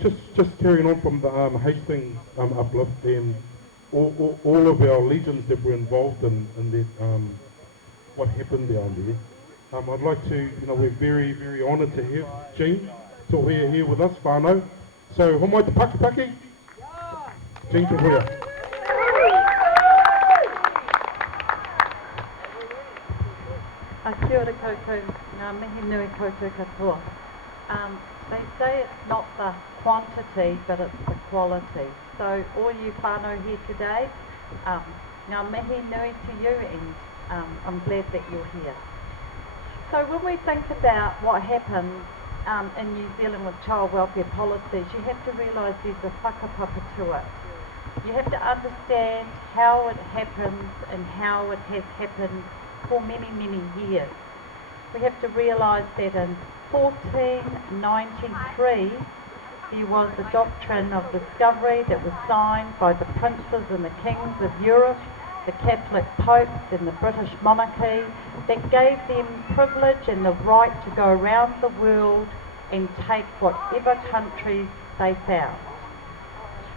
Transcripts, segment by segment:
Just carrying on from the Hastings uplift and all of our legends that were involved in that, what happened down there. I'd like to, we're very, very honoured to have Jean Te Huia here with us, whānau. So, homai te Pakipaki? Jean Te Huia. Kia ora koutou, ngā mihi nui koutou katoa. They say it's not the quantity, but it's the quality. So all you whānau here today, ngā mihi nui to you, and I'm glad that you're here. So when we think about what happens in New Zealand with child welfare policies, you have to realise there's a whakapapa to it. You have to understand how it happens and how it has happened for many, many years. We have to realise that in 1493 there was a doctrine of discovery that was signed by the princes and the kings of Europe, the Catholic popes and the British monarchy, that gave them privilege and the right to go around the world and take whatever countries they found.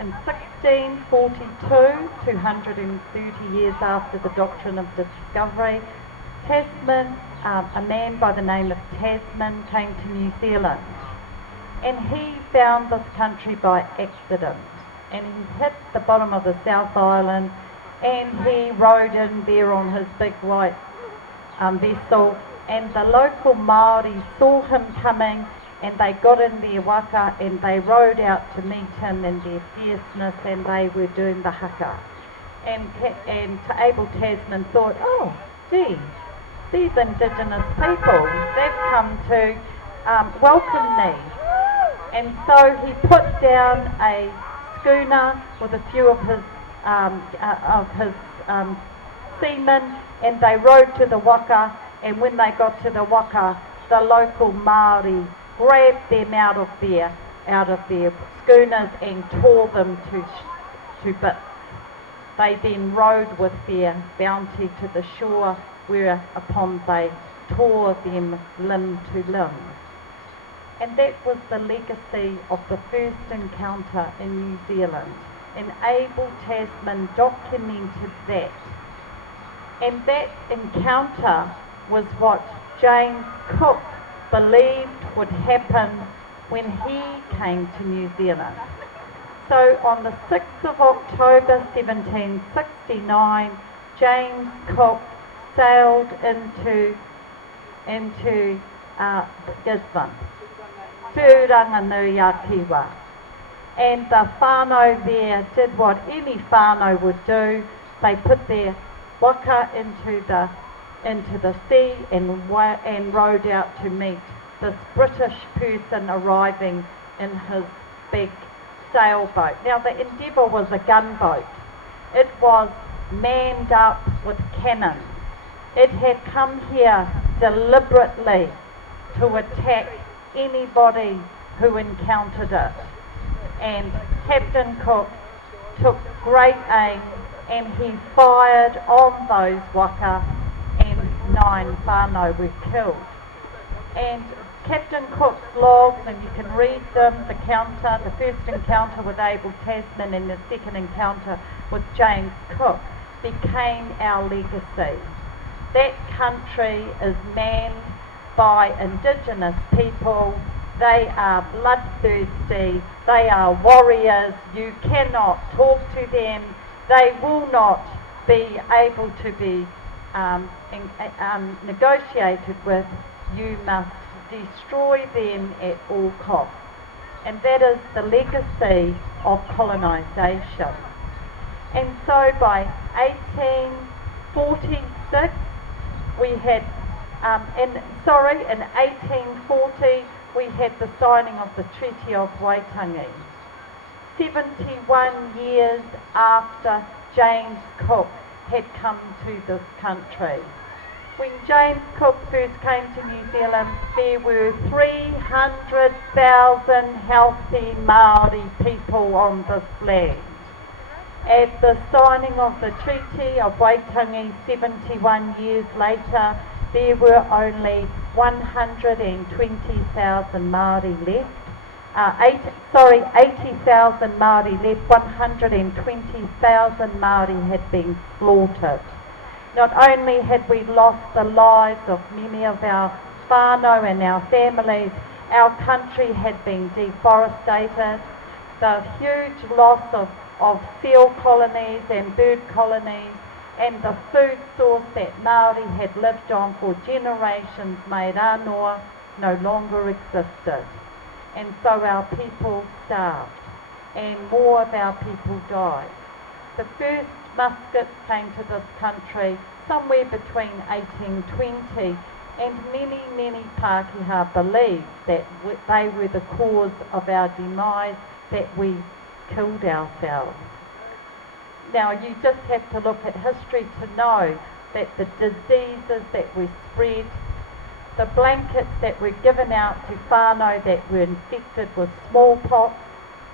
In 1642, 230 years after the doctrine of discovery, Tasman, a man by the name of Tasman, came to New Zealand, and he found this country by accident, and he hit the bottom of the South Island, and he rode in there on his big white vessel, and the local Māori saw him coming, and they got in their waka and they rode out to meet him in their fierceness, and they were doing the haka. And Abel Tasman thought, oh, gee, these indigenous people, they've come to welcome me. And so he put down a schooner with a few of his seamen, and they rowed to the waka, and when they got to the waka, the local Māori grabbed them out of their schooners and tore them to bits. They then rowed with their bounty to the shore, whereupon they tore them limb to limb. And that was the legacy of the first encounter in New Zealand. And Abel Tasman documented that. And that encounter was what James Cook believed would happen when he came to New Zealand. So on the 6th of October 1769, James Cook sailed into Gisborne, Tauranga nui a Kiwa. And the whānau there did what any whānau would do. They put their waka into the sea and rowed out to meet this British person arriving in his big sailboat. Now the Endeavour was a gunboat. It was manned up with cannons. It had come here deliberately to attack anybody who encountered it. And Captain Cook took great aim, and he fired on those waka, and 9 whānau were killed. And Captain Cook's logs, and you can read them, the first encounter with Abel Tasman and the second encounter with James Cook, became our legacy. That country is manned by Indigenous people. They are bloodthirsty, they are warriors, you cannot talk to them, they will not be able to be negotiated with, you must destroy them at all costs. And that is the legacy of colonisation. And so by 1846 we had, in 1840 we had the signing of the Treaty of Waitangi. 71 years after James Cook had come to this country. When James Cook first came to New Zealand, there were 300,000 healthy Māori people on this land. At the signing of the Treaty of Waitangi 71 years later, there were only 120,000 Māori left, 80,000 Māori left, 120,000 Māori had been slaughtered. Not only had we lost the lives of many of our whānau and our families, our country had been deforested. The huge loss of seal colonies and bird colonies and the food source that Māori had lived on for generations made anoa no longer existed. And so our people starved and more of our people died. The first muskets came to this country somewhere between 1820, and many Pākehā believed that they were the cause of our demise, that we killed ourselves. Now you just have to look at history to know that the diseases that were spread, the blankets that were given out to whānau that were infected with smallpox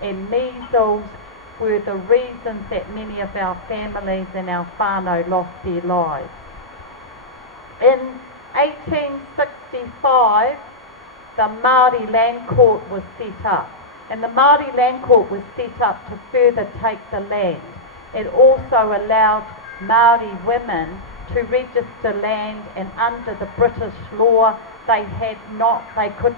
and measles were the reasons that many of our families and our whānau lost their lives. In 1865, the Māori Land Court was set up, and the Māori Land Court was set up to further take the land. It also allowed Māori women to register land, and under the British law they could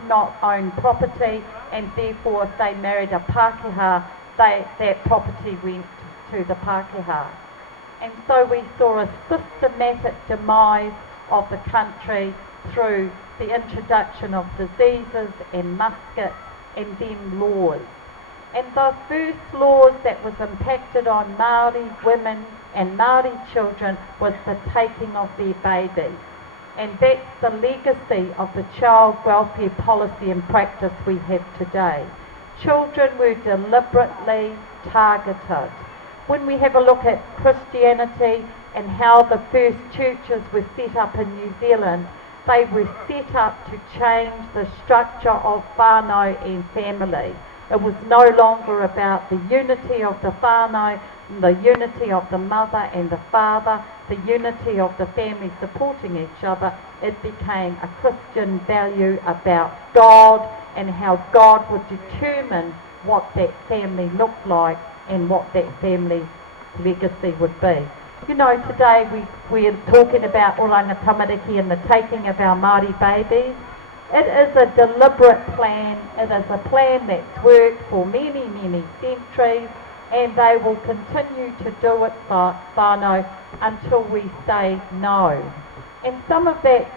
not own property, and therefore if they married a Pākehā, that property went to the Pākehā. And so we saw a systematic demise of the country through the introduction of diseases and muskets and then laws. And the first laws that was impacted on Māori women and Māori children was the taking of their babies. And that's the legacy of the child welfare policy and practice we have today. Children were deliberately targeted. When we have a look at Christianity and how the first churches were set up in New Zealand, they were set up to change the structure of whānau and family. It was no longer about the unity of the whānau, the unity of the mother and the father, the unity of the family supporting each other. It became a Christian value about God and how God would determine what that family looked like and what that family legacy would be. You know, today we're talking about Oranga Tamariki and the taking of our Māori babies. It is a deliberate plan. It is a plan that's worked for many centuries, and they will continue to do it for whānau until we say no. And some of that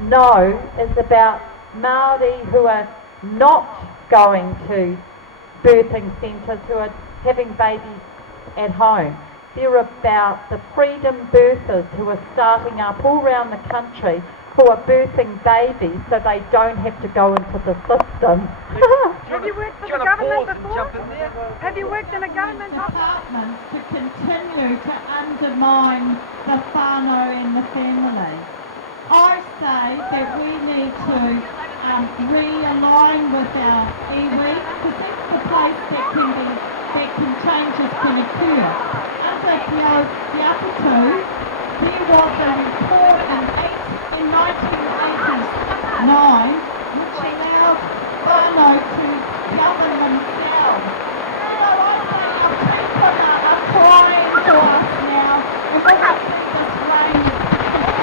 no is about Māori who are not going to birthing centres, who are having babies at home. They're about the freedom birthers who are starting up all around the country, who are birthing babies so they don't have to go into the system. Have you worked for the government before? Have you worked in a government department to continue to undermine the whānau and the family? I say that we need to realign with our iwi, because that's the place that changes can occur. Under Te Huia, there was a report in 1989 which allowed whānau to govern themselves. So I say our people are crying to us now, and we'll have this rain to start to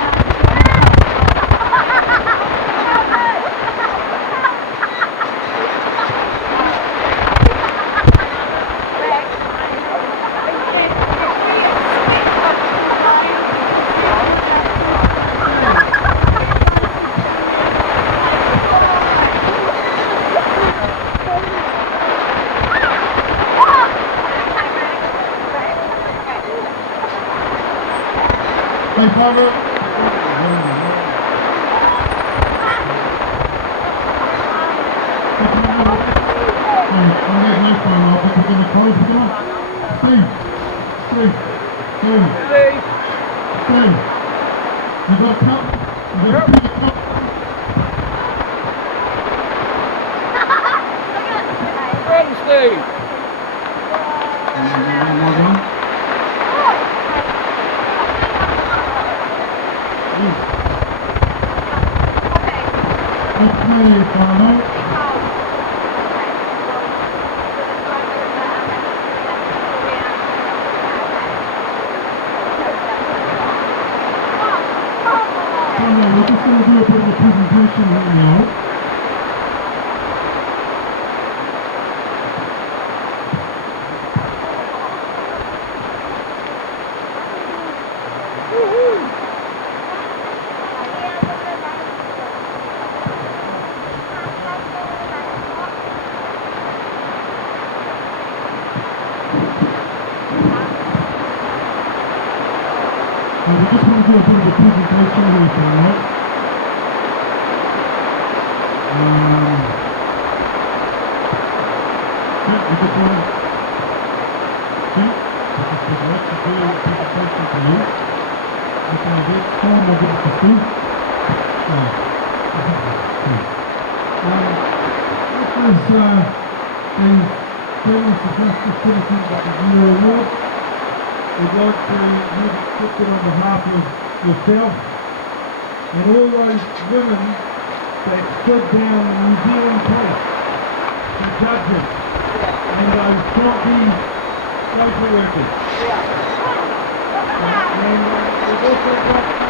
We just want to do a bit of a presentation here tonight. We just want to do a presentation for you. Okay, this time we'll get to see. This is the Famous Justice Citizens of the Year Award. We'd like to put it on behalf of yourself and all those women that stood down the New Zealand case, the judges, and those county social workers. And we've also got